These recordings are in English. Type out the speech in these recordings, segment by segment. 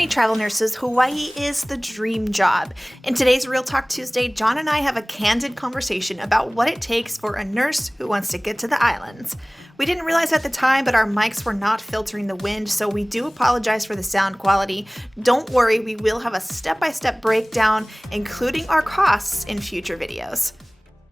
many travel nurses, Hawaii is the dream job. In today's Real Talk Tuesday, John and I have a candid conversation about what it takes for a nurse who wants to get to the islands. We didn't realize at the time, but our mics were not filtering the wind, so we do apologize for the sound quality. Don't worry, we will have a step-by-step breakdown, including our costs in future videos.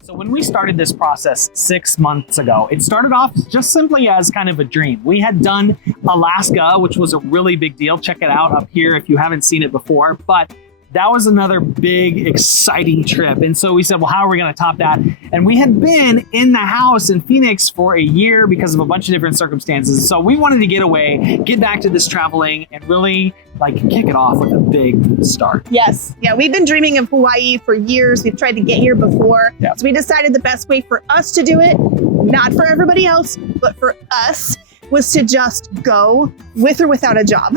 So when we started this process 6 months ago, it started off just simply as kind of a dream. We had done Alaska, which was a really big deal. Check it out up here if you haven't seen it before. But that was another big, exciting trip. And so we said, well, how are we going to top that? And we had been in the house in Phoenix for a year because of a bunch of different circumstances. So we wanted to get away, get back to this traveling, and really kick it off with a big start. Yes. Yeah, we've been dreaming of Hawaii for years. We've tried to get here before. Yeah. So we decided the best way for us to do it, not for everybody else, but for us, was to just go with or without a job.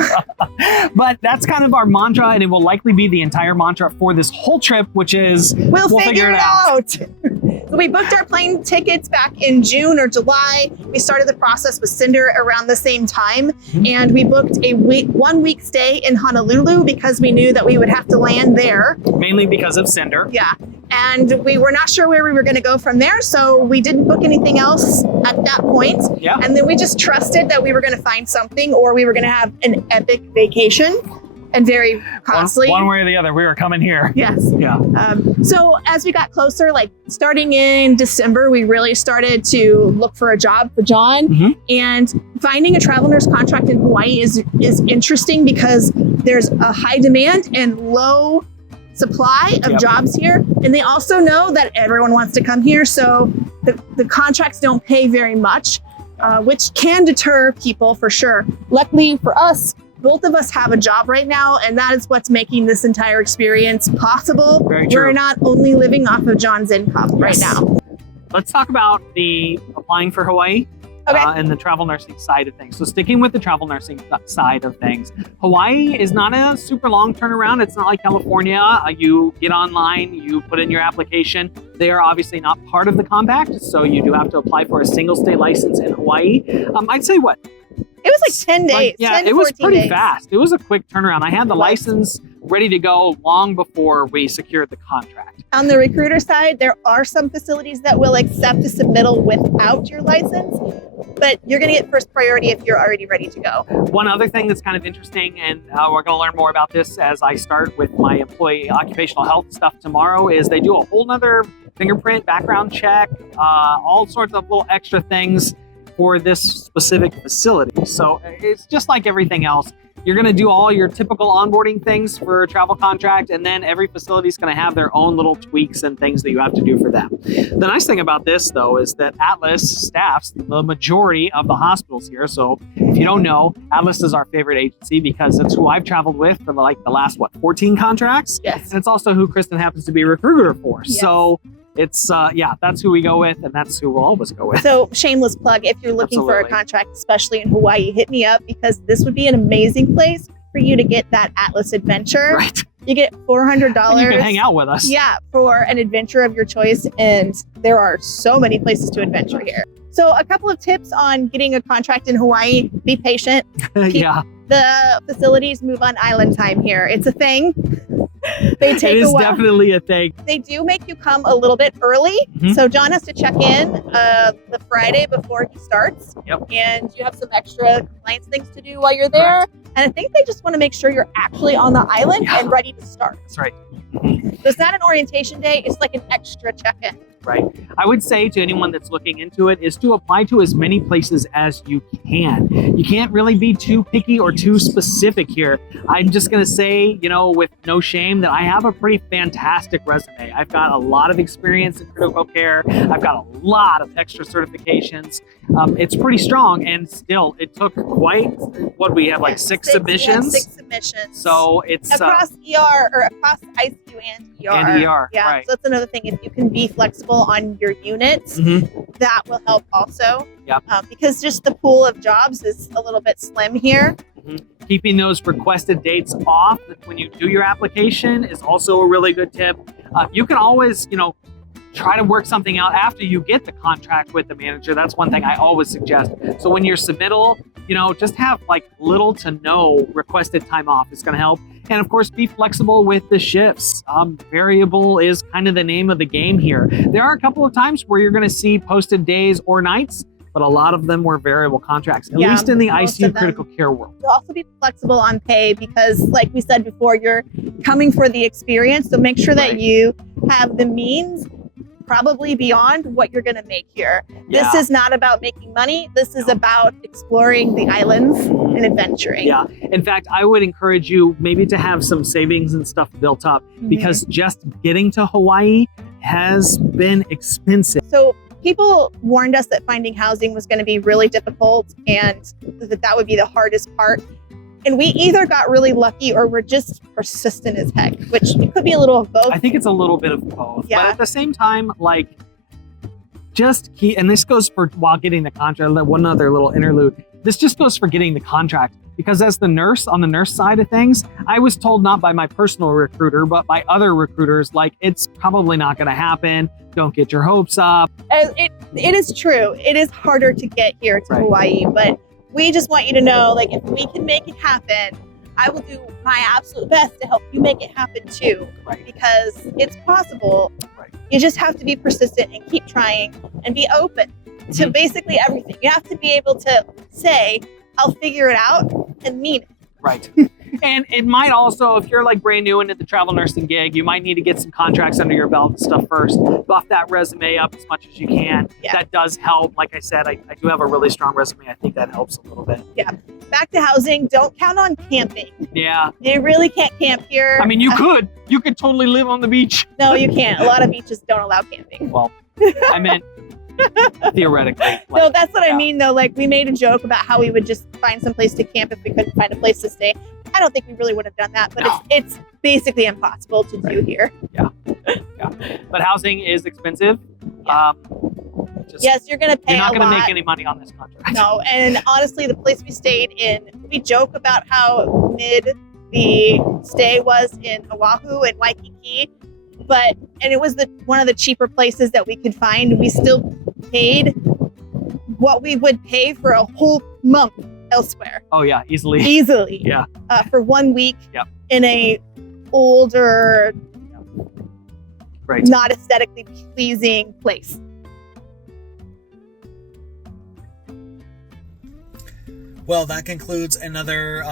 But that's kind of our mantra, and it will likely be the entire mantra for this whole trip, which is we'll figure it out. So we booked our plane tickets back in June or July. We started the process with Cinder around the same time, and we booked a 1 week stay in Honolulu because we knew that we would have to land there. Mainly because of Cinder. Yeah. And we were not sure where we were going to go from there, so we didn't book anything else at that point. Yeah. And then we just trusted that we were going to find something, or we were going to have an epic vacation, and very costly. One way or the other, we were coming here. Yes. Yeah. So as we got closer, starting in December, we really started to look for a job for John. And finding a travel nurse contract in Hawaii is interesting because there's a high demand and low supply of jobs here. And they also know that everyone wants to come here. So the contracts don't pay very much, which can deter people for sure. Luckily for us, both of us have a job right now, and that is what's making this entire experience possible. Very true. We're not only living off of John's income right now. Let's talk about the applying for Hawaii. Okay. And the travel nursing side of things. So sticking with the travel nursing side of things, Hawaii is not a super long turnaround. It's not like California. You get online, you put in your application. They are obviously not part of the compact, so you do have to apply for a single state license in Hawaii. I'd say what? It was like 10 days. 10 to it was 14 pretty days. fast. It was a quick turnaround. I had the license ready to go long before we secured the contract. On the recruiter side, there are some facilities that will accept a submittal without your license, but you're going to get first priority if you're already ready to go. One other thing that's kind of interesting, and we're going to learn more about this as I start with my employee occupational health stuff tomorrow, is they do a whole nother fingerprint background check, all sorts of little extra things for this specific facility. So it's just like everything else. You're going to do all your typical onboarding things for a travel contract, and then every facility is going to have their own little tweaks and things that you have to do for them. The nice thing about this, though, is that Atlas staffs the majority of the hospitals here. So if you don't know, Atlas is our favorite agency because it's who I've traveled with for the last, 14 contracts? Yes. And it's also who Kristen happens to be a recruiter for. Yes. So it's, that's who we go with, and that's who we'll always go with. So shameless plug, if you're looking for a Absolutely. contract, especially in Hawaii, hit me up because this would be an amazing place for you to get that Atlas adventure. Right. You get $400. And you can hang out with us. Yeah, for an adventure of your choice. And there are so many places to adventure here. So a couple of tips on getting a contract in Hawaii. Be patient. Yeah. The facilities move on island time here. It's a thing. They take It is a while. definitely a thing. They do make you come a little bit early. So John has to check in the Friday before he starts. Yep. And you have some extra compliance things to do while you're there. Correct. And I think they just want to make sure you're actually on the island and ready to start. That's right. So it's not an orientation day. It's like an extra check-in. Right. I would say to anyone that's looking into it is to apply to as many places as you can. You can't really be too picky or too specific here. I'm just going to say, with no shame, that I have a pretty fantastic resume. I've got a lot of experience in critical care. I've got a lot of extra certifications. It's pretty strong, and still, it took quite, we have six submissions. 6 submissions. So it's across ER or across ICU and ER. And ER, Yeah, right. so that's another thing. If you can be flexible on your units, that will help also. Yep. Because just the pool of jobs is a little bit slim here. Keeping those requested dates off when you do your application is also a really good tip. You can always, try to work something out after you get the contract with the manager. That's one thing I always suggest. So when your submittal just have like little to no requested time off is going to help. And of course, be flexible with the shifts. Variable is kind of the name of the game here. There are a couple of times where you're going to see posted days or nights, but a lot of them were variable contracts, at least in the ICU critical care world. You'll also be flexible on pay because, like we said before, you're coming for the experience. So make sure that you have the means probably beyond what you're going to make here. Yeah. This is not about making money. This is about exploring the islands and adventuring. Yeah. In fact, I would encourage you maybe to have some savings and stuff built up because just getting to Hawaii has been expensive. So people warned us that finding housing was going to be really difficult and that would be the hardest part. And we either got really lucky or we're just persistent as heck, which it could be a little of both. I think it's a little bit of both. Yeah. But at the same time, like, just keep, and this goes for while getting the contract, one other little interlude. This just goes for getting the contract. Because as the nurse, on the nurse side of things, I was told not by my personal recruiter, but by other recruiters, like, it's probably not going to happen. Don't get your hopes up. It is true. It is harder to get here to Hawaii, but we just want you to know, like, if we can make it happen, I will do my absolute best to help you make it happen too. Because it's possible. You just have to be persistent and keep trying and be open to basically everything. You have to be able to say, I'll figure it out and mean it. Right. And it might also, if you're like brand new into the travel nursing gig, you might need to get some contracts under your belt and stuff first. Buff that resume up as much as you can. Yeah. That does help. Like I said, I do have a really strong resume. I think that helps a little bit. Yeah. Back to housing. Don't count on camping. Yeah. You really can't camp here. I mean, you could. You could totally live on the beach. No, you can't. A lot of beaches don't allow camping. Well, I meant theoretically. Like, no, that's what I mean, though. Like, we made a joke about how we would just find some place to camp if we couldn't find a place to stay. I don't think we really would have done that, but it's basically impossible to do here. Yeah. But housing is expensive. Yeah. Yes, you're going to pay a lot. You're not going to make any money on this contract. No, and honestly, the place we stayed in, we joke about how mid the stay was in Oahu and Waikiki, and it was one of the cheaper places that we could find. We still paid what we would pay for a whole month elsewhere. Oh yeah, easily. Yeah. For 1 week in a older, not aesthetically pleasing place. Well, that concludes another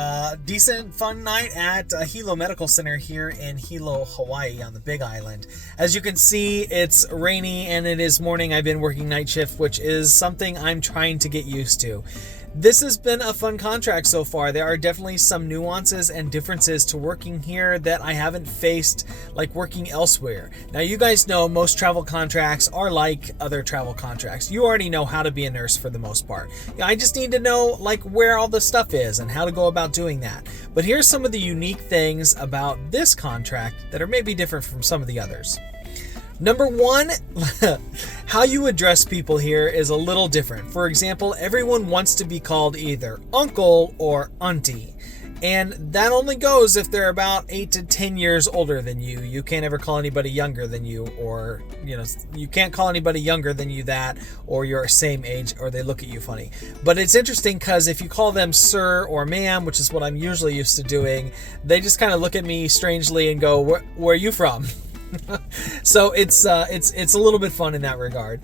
decent, fun night at Hilo Medical Center here in Hilo, Hawaii on the Big Island. As you can see, it's rainy and it is morning. I've been working night shift, which is something I'm trying to get used to. This has been a fun contract so far. There are definitely some nuances and differences to working here that I haven't faced like working elsewhere. Now, you guys know most travel contracts are like other travel contracts. You already know how to be a nurse for the most part. I just need to know like where all the stuff is and how to go about doing that. But here's some of the unique things about this contract that are maybe different from some of the others. Number one, how you address people here is a little different. For example, everyone wants to be called either uncle or auntie. And that only goes if they're about 8 to 10 years older than you. You can't ever call anybody younger than you, or, you can't call anybody younger than you that, or you're same age, or they look at you funny. But it's interesting because if you call them sir or ma'am, which is what I'm usually used to doing, they just kind of look at me strangely and go, where are you from? So it's a little bit fun in that regard.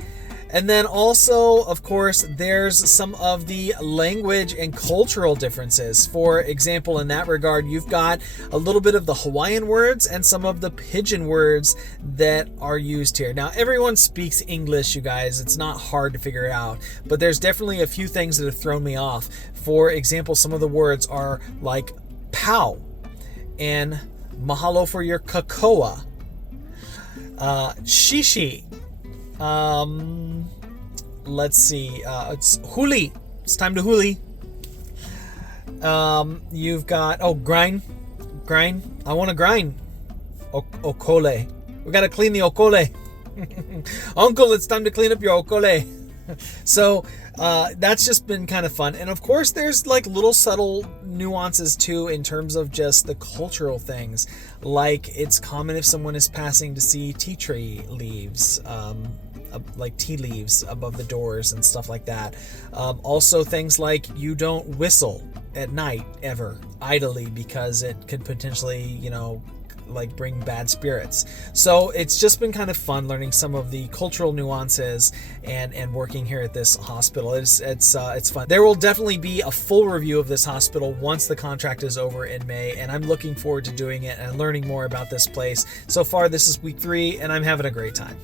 And then also, of course, there's some of the language and cultural differences. For example, in that regard, you've got a little bit of the Hawaiian words and some of the pidgin words that are used here. Now, everyone speaks English, you guys. It's not hard to figure out, but there's definitely a few things that have thrown me off. For example, some of the words are like pau and mahalo for your kakoa. Shishi. Let's see. It's huli. It's time to huli. You've got grind. I want to grind. Okole. We gotta clean the okole. Uncle, it's time to clean up your okole. So that's just been kind of fun. And of course, there's like little subtle nuances too in terms of just the cultural things. Like it's common if someone is passing to see tea tree leaves. like tea leaves above the doors and stuff like that. Also things like you don't whistle at night ever idly, because it could potentially, like bring bad spirits. So it's just been kind of fun learning some of the cultural nuances and working here at this hospital. It's fun. There will definitely be a full review of this hospital once the contract is over in May, and I'm looking forward to doing it and learning more about this place. So far, this is week 3, and I'm having a great time.